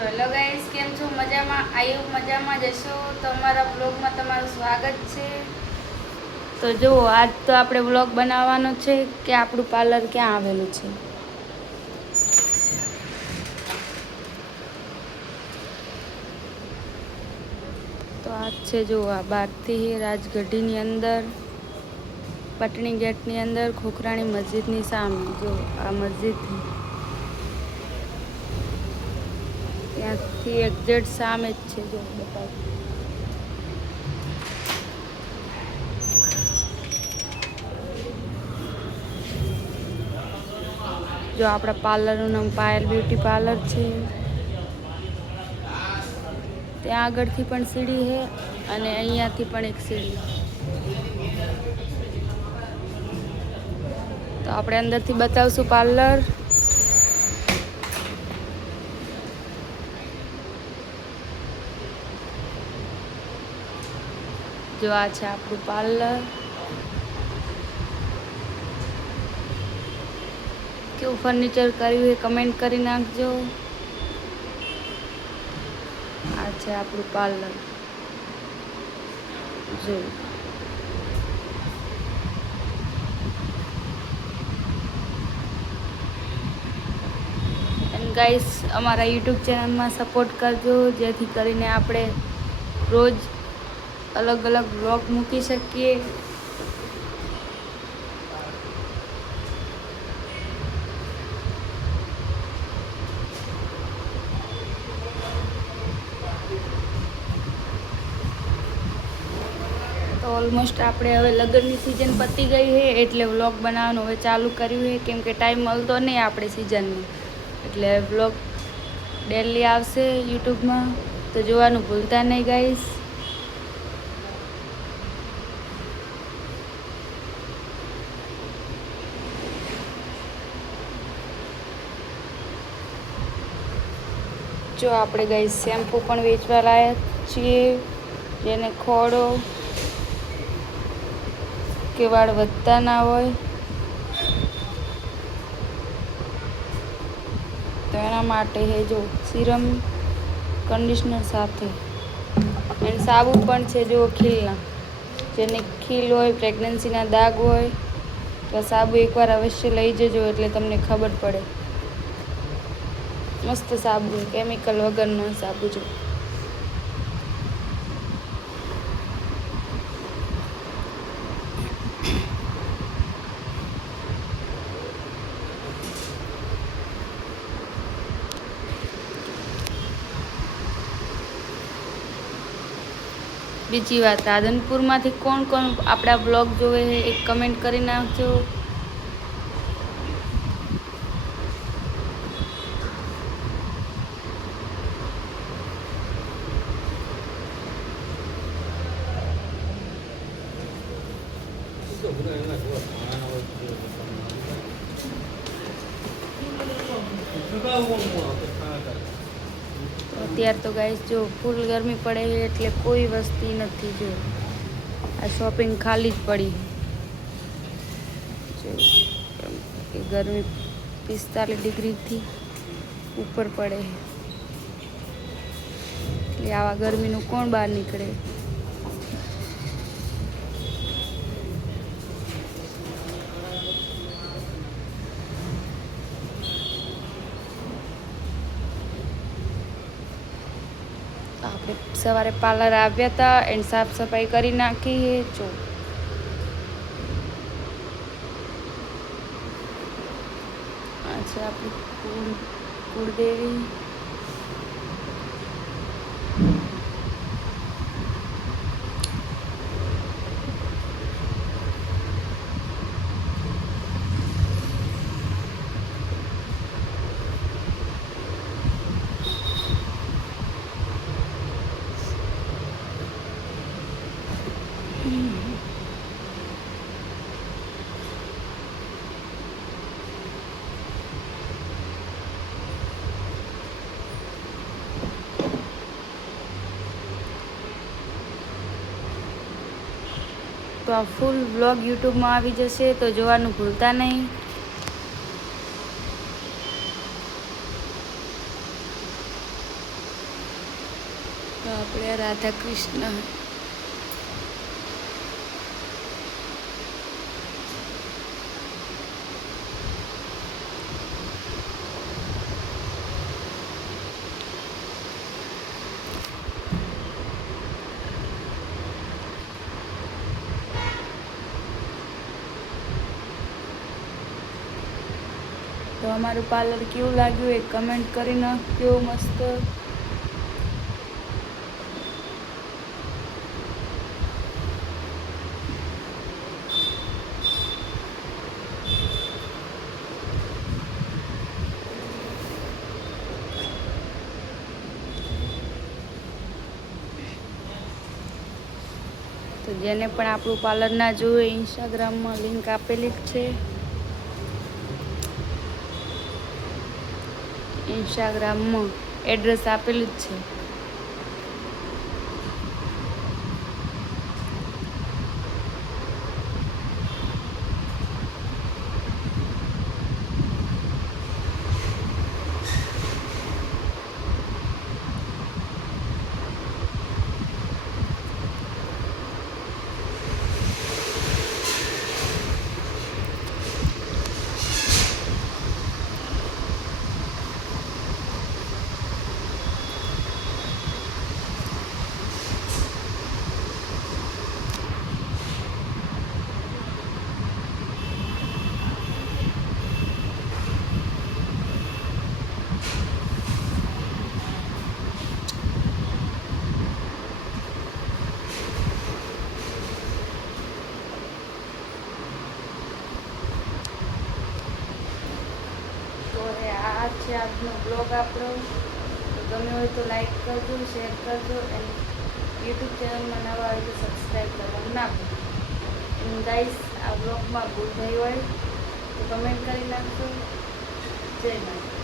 Hello guys, કેમ છો? મજામાં? આયુ મજામાં જશો તો અમારા બ્લોગમાં તમારું સ્વાગત છે. તો જુઓ, આજ તો આપણે બ્લોગ બનાવવાનો છે કે આપણું પાર્લર ક્યાં આવેલું છે. તો આજ છે જુઓ, આ બહારથી રાજગઢીની અંદર પટણી ગેટની અંદર ખોખરાણી મસ્જિદની સામે જો આ મસ્જિદથી ત્યાંથી એક્ઝેક્ટ સામે જ છે. જો બતાવો, જો આપણા પાર્લરનું નામ પાયલ બ્યુટી પાર્લર છે. ત્યાં આગળથી પણ સીડી છે અને અહીંયાથી પણ એક સીડી. તો આપણે અંદરથી બતાવશું પાર્લર. જો આ છે આપણું પાર્લર. કેવું ફર્નિચર કર્યું એ કમેન્ટ કરી નાખજો. આ છે આપણું પાર્લર. જો એન્ડ ગાઈસ, અમારા યુટ્યુબ ચેનલમાં સપોર્ટ કરજો, જેથી કરીને આપણે રોજ અલગ અલગ બ્લોગ મૂકી શકીએ. તો ઓલમોસ્ટ આપણે હવે લગ્નની સિઝન પતી ગઈ છે, એટલે વ્લોગ બનાવવાનું હવે ચાલુ કર્યું છે, કેમ કે ટાઈમ મળતો નહીં આપણે સિઝનમાં. એટલે વ્લોગ ડેલી આવશે યુટ્યુબમાં, તો જોવાનું ભૂલતા નહીં ગાઈસ. જો આપણે ગાઈસ શેમ્પૂ પણ વેચવા લાયક છીએ, જેને ખોડો કે વાળ વધતા ના હોય તો એના માટે હે જો સિરમ કન્ડિશનર સાથે. એન્ડ સાબુ પણ છે જો ખીલના, જેને ખીલ હોય, પ્રેગ્નન્સીના દાગ હોય તો સાબુ એકવાર અવશ્ય લઈ જજો, એટલે તમને ખબર પડે. મસ્ત સાબુ, કેમિકલ વગરનો સાબુ જો. બીજી વાત, રાધનપુરમાંથી કોણ કોણ આપણા બ્લોગ જોવે છે એક કમેન્ટ કરી નાખજો. અત્યારે તો ગાઈસ જો ફૂલ ગરમી પડે છે, એટલે કોઈ વસ્તી નથી. જો આ શોપિંગ ખાલી જ પડી. જો કે ગરમી 45 ડિગ્રીથી ઉપર પડે છે, એટલે આવા ગરમીનું કોણ બહાર નીકળે. આપણે સવારે પાર્લર આવ્યા હતા એન્ડ સાફ સફાઈ કરી નાખી. જો આ છે આપણી કુળદેવી. તો આ ફૂલ વ્લોગ યુટ્યુબમાં આવી જશે, તો જોવાનું ભૂલતા નહીં. આપણે રાધા કૃષ્ણ તો અમારું પાર્લર કેવું લાગ્યું એ કમેન્ટ કરી નાખજો મસ્ત. તો જેને પણ આપણું પાર્લર ના જોવે ઇન્સ્ટાગ્રામમાં લિંક આપેલી જ છે. ઇન્સ્ટાગ્રામમાં એડ્રેસ આપેલું જ છે. આ છે આજનો બ્લોગ આપણો. તો ગમે હોય તો લાઈક કરજો, શેર કરજો અને યુટ્યુબ ચેનલમાં નવા હોય તો સબસ્ક્રાઈબ કરવાનું ના ભૂલતા. અને ગાઈસ આ બ્લોગમાં ભૂલ થઈ હોય તો કમેન્ટ કરી નાખજો. જય માતા.